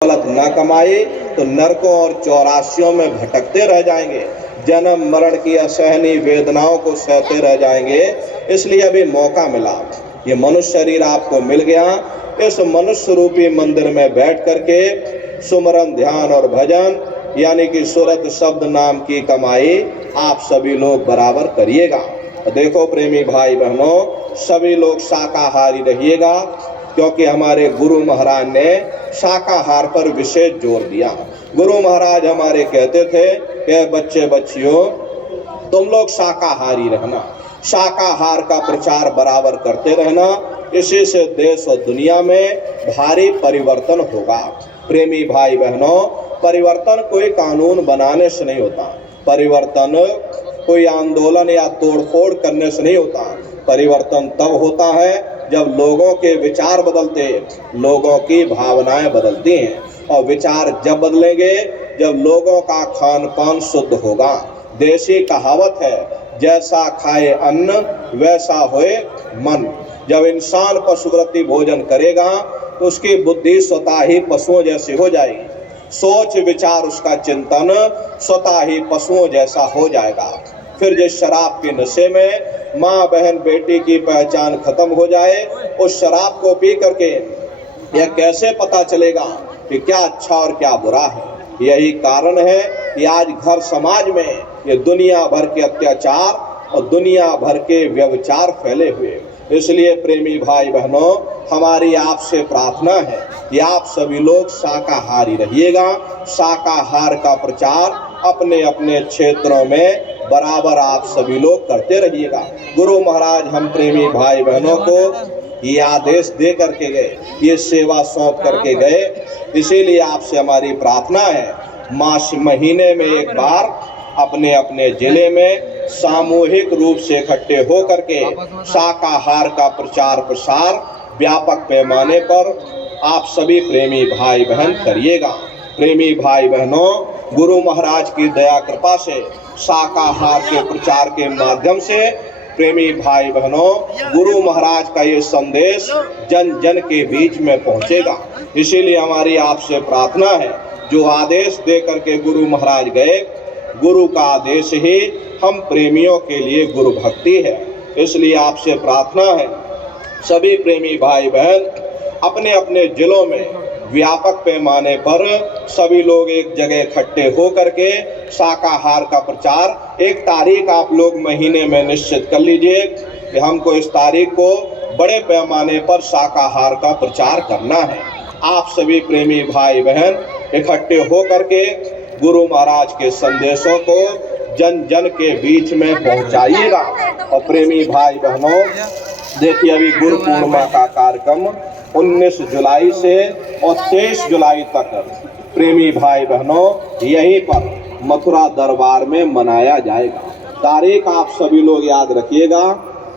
दौलत न कमाई तो नरकों और चौरासियों में भटकते रह जाएंगे, जन्म मरण की असहनीय वेदनाओं को सहते रह जाएंगे। इसलिए अभी मौका मिला, ये मनुष्य शरीर आपको मिल गया। इस मनुष्य रूपी मंदिर में बैठ करके सुमरन, ध्यान और भजन यानी कि सुरत शब्द नाम की कमाई आप सभी लोग बराबर करिएगा। देखो प्रेमी भाई बहनों, सभी लोग शाकाहारी रहिएगा, क्योंकि हमारे गुरु महाराज ने शाकाहार पर विशेष जोर दिया। गुरु महाराज हमारे कहते थे कि बच्चे बच्चियों तुम लोग शाकाहारी रहना, शाकाहार का प्रचार बराबर करते रहना, इसी से देश और दुनिया में भारी परिवर्तन होगा। प्रेमी भाई बहनों, परिवर्तन कोई कानून बनाने से नहीं होता, परिवर्तन कोई आंदोलन या तोड़फोड़ करने से नहीं होता। परिवर्तन तब होता है जब लोगों के विचार बदलते, लोगों की भावनाएं बदलती हैं, और विचार जब बदलेंगे जब लोगों का खान पान शुद्ध होगा। देसी कहावत है, जैसा खाए अन्न वैसा होए मन। जब इंसान पशुवृत्ति भोजन करेगा तो उसकी बुद्धि स्वतः ही पशुओं जैसी हो जाएगी, सोच विचार उसका चिंतन स्वतः ही पशुओं जैसा हो जाएगा। फिर जिस शराब के नशे में माँ बहन बेटी की पहचान खत्म हो जाए, उस शराब को पी करके यह कैसे पता चलेगा कि क्या अच्छा और क्या बुरा है। यही कारण है कि आज घर समाज में ये दुनिया भर के अत्याचार और दुनिया भर के व्यभिचार फैले हुए। इसलिए प्रेमी भाई बहनों, हमारी आपसे प्रार्थना है कि आप सभी लोग शाकाहारी रहिएगा। शाकाहार का प्रचार अपने अपने क्षेत्रों में बराबर आप सभी लोग करते रहिएगा। गुरु महाराज हम प्रेमी भाई बहनों को ये आदेश दे करके गए, ये सेवा सौंप करके गए। इसीलिए आपसे हमारी प्रार्थना है, मास महीने में एक बार अपने अपने जिले में सामूहिक रूप से इकट्ठे हो करके शाकाहार का प्रचार प्रसार व्यापक पैमाने पर आप सभी प्रेमी भाई बहन करिएगा। प्रेमी भाई बहनों, गुरु महाराज की दया कृपा से शाकाहार के प्रचार के माध्यम से प्रेमी भाई बहनों, गुरु महाराज का ये संदेश जन जन के बीच में पहुंचेगा। इसीलिए हमारी आपसे प्रार्थना है, जो आदेश दे करके गुरु महाराज गए, गुरु का आदेश ही हम प्रेमियों के लिए गुरु भक्ति है। इसलिए आपसे प्रार्थना है, सभी प्रेमी भाई बहन अपने अपने जिलों में व्यापक पैमाने पर सभी लोग एक जगह इकट्ठे हो करके शाकाहार का प्रचार, एक तारीख आप लोग महीने में निश्चित कर लीजिए कि हमको इस तारीख को बड़े पैमाने पर शाकाहार का प्रचार करना है। आप सभी प्रेमी भाई बहन इकट्ठे हो करके गुरु महाराज के संदेशों को जन जन के बीच में पहुंचाइएगा। और प्रेमी भाई बहनों, देखिए अभी गुरु पूर्णिमा का कार्यक्रम 19 जुलाई से और 23 जुलाई तक प्रेमी भाई बहनों यहीं पर मथुरा दरबार में मनाया जाएगा। तारीख आप सभी लोग याद रखिएगा,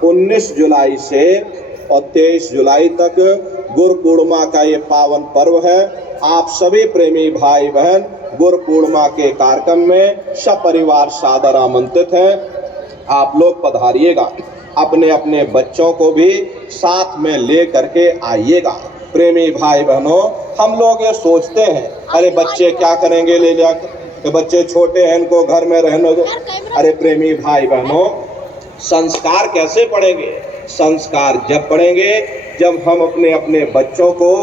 19 जुलाई से और 23 जुलाई तक गुरु पूर्णिमा का ये पावन पर्व है। आप सभी प्रेमी भाई बहन गुरु पूर्णिमा के कार्यक्रम में सपरिवार सादर आमंत्रित हैं। आप लोग पधारिएगा, अपने अपने बच्चों को भी साथ में ले करके आइएगा। प्रेमी भाई बहनों, हम लोग ये सोचते हैं, अरे बच्चे क्या करेंगे ले जाकर, तो बच्चे छोटे हैं इनको घर में रहने दो। अरे प्रेमी भाई बहनों, संस्कार कैसे पढ़ेंगे? संस्कार जब पढ़ेंगे जब हम अपने अपने बच्चों को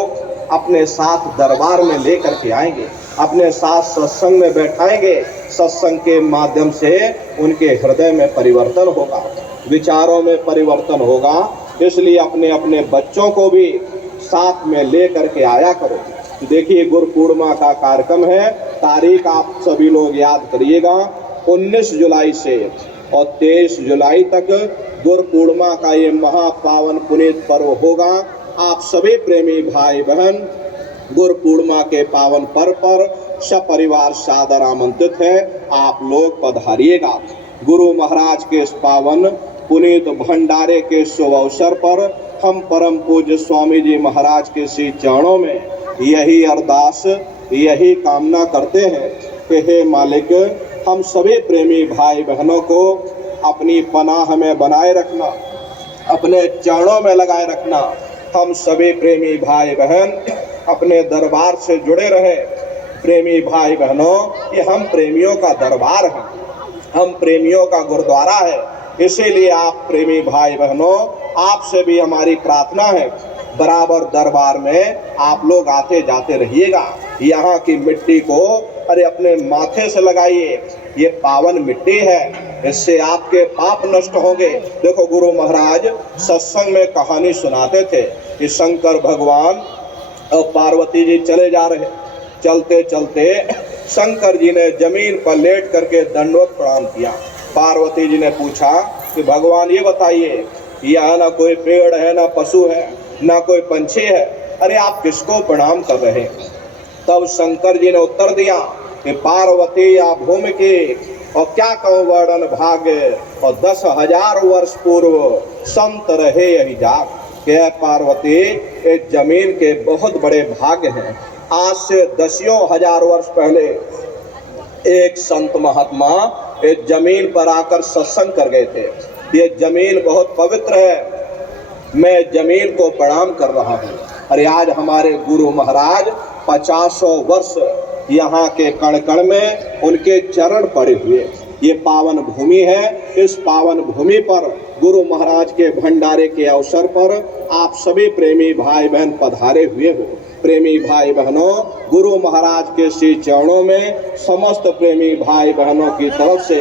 अपने साथ दरबार में ले करके आएंगे, अपने साथ सत्संग में बैठाएंगे। सत्संग के माध्यम से उनके हृदय में परिवर्तन होगा, विचारों में परिवर्तन होगा। इसलिए अपने अपने बच्चों को भी साथ में ले करके आया करो। देखिए गुरु पूर्णिमा का कार्यक्रम है, तारीख आप सभी लोग याद करिएगा, 19 जुलाई से और 23 जुलाई तक गुरु पूर्णिमा का ये महापावन पुनीत पर्व होगा। आप सभी प्रेमी भाई बहन गुरु पूर्णिमा के पावन पर्व पर सपरिवार सादर आमंत्रित है। आप लोग पधारिएगा। गुरु महाराज के इस पावन पुनीत भंडारे के शुभ अवसर पर हम परम पूज्य स्वामी जी महाराज के श्री चरणों में यही अरदास, यही कामना करते हैं कि हे मालिक, हम सभी प्रेमी भाई बहनों को अपनी पनाह में बनाए रखना, अपने चरणों में लगाए रखना। हम सभी प्रेमी भाई बहन अपने दरबार से जुड़े रहे। प्रेमी भाई बहनों, ये हम प्रेमियों का दरबार है, हम प्रेमियों का गुरुद्वारा है। इसीलिए आप प्रेमी भाई बहनों, आपसे भी हमारी प्रार्थना है, बराबर दरबार में आप लोग आते जाते रहिएगा। यहाँ की मिट्टी को अरे अपने माथे से लगाइए, ये पावन मिट्टी है, इससे आपके पाप नष्ट होंगे। देखो गुरु महाराज सत्संग में कहानी सुनाते थे कि शंकर भगवान और पार्वती जी चले जा रहे, चलते चलते शंकर जी ने जमीन पर लेट करके दंडवत प्रणाम किया। पार्वती जी ने पूछा कि भगवान ये बताइए, यहाँ ना कोई पेड़ है, ना पशु है, ना कोई पंछी है, अरे आप किसको प्रणाम कर रहे हैं? तब शंकर जी ने उत्तर दिया कि पार्वती या भूमि की और क्या कहूँ वर्णन भाग्य, और 10,000 वर्ष पूर्व संत रहे यही जाग। क्या पार्वती, एक जमीन के बहुत बड़े भाग्य हैं। आज से 10,000 वर्ष पहले एक संत महात्मा एक जमीन पर आकर सत्संग कर गए थे। ये जमीन बहुत पवित्र है, मैं जमीन को प्रणाम कर रहा हूँ। अरे आज हमारे गुरु महाराज 50 वर्ष यहाँ के कण कण में उनके चरण पड़े हुए। ये पावन भूमि है, इस पावन भूमि पर गुरु महाराज के भंडारे के अवसर पर आप सभी प्रेमी भाई बहन पधारे हुए हो। प्रेमी भाई बहनों, गुरु महाराज के श्री चरणों में समस्त प्रेमी भाई बहनों की तरफ से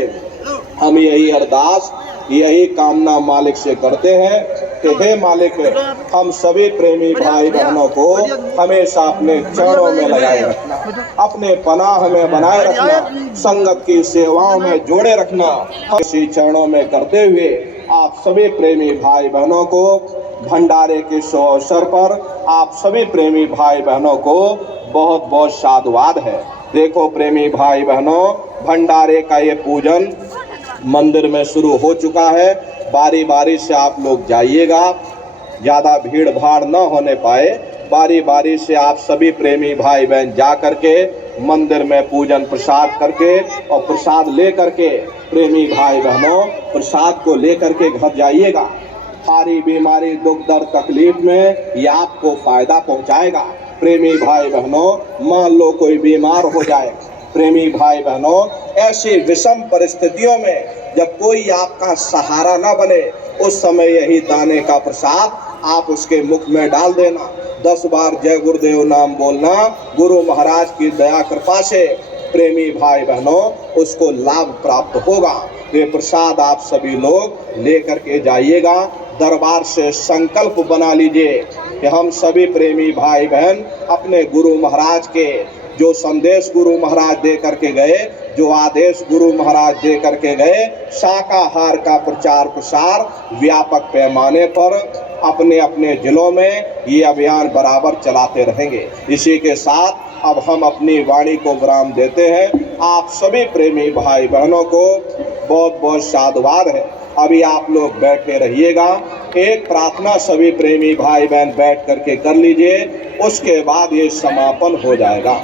हम यही अरदास, यही कामना मालिक से करते हैं कि हे मालिक, हम सभी प्रेमी भाई बहनों को हमेशा अपने चरणों में लगाए रखना, अपने पनाह में बनाए रखना, संगत की सेवाओं में जोड़े रखना। इसी चरणों में करते हुए आप सभी प्रेमी भाई बहनों को भंडारे के शुभ अवसर पर आप सभी प्रेमी भाई बहनों को बहुत बहुत साधुवाद है। देखो प्रेमी भाई बहनों, भंडारे का ये पूजन मंदिर में शुरू हो चुका है। बारी बारी से आप लोग जाइएगा, ज़्यादा भीड़ भाड़ न होने पाए, बारी बारी से आप सभी प्रेमी भाई बहन जा करके मंदिर में पूजन प्रसाद करके और प्रसाद ले करके, प्रेमी भाई बहनों प्रसाद को ले करके घर जाइएगा। सारी बीमारी, दुख दर्द, तकलीफ में ये आपको फायदा पहुंचाएगा। प्रेमी भाई बहनों, मान लो कोई बीमार हो जाए, प्रेमी भाई बहनों ऐसी विषम परिस्थितियों में जब कोई आपका सहारा न बने, उस समय यही दाने का प्रसाद आप उसके मुख में डाल देना। 10 बार जय गुरुदेव नाम बोलना, गुरु महाराज की दया कृपा से प्रेमी भाई बहनों उसको लाभ प्राप्त होगा। ये प्रसाद आप सभी लोग लेकर के जाइएगा। दरबार से संकल्प बना लीजिए कि हम सभी प्रेमी भाई बहन अपने गुरु महाराज के जो संदेश गुरु महाराज दे करके गए, जो आदेश गुरु महाराज दे करके गए, शाकाहार का प्रचार प्रसार व्यापक पैमाने पर अपने अपने जिलों में ये अभियान बराबर चलाते रहेंगे। इसी के साथ अब हम अपनी वाणी को विराम देते हैं। आप सभी प्रेमी भाई बहनों को बहुत बहुत साधुवाद है। अभी आप लोग बैठे रहिएगा, एक प्रार्थना सभी प्रेमी भाई बहन बैठ करके कर लीजिए, उसके बाद ये समापन हो जाएगा।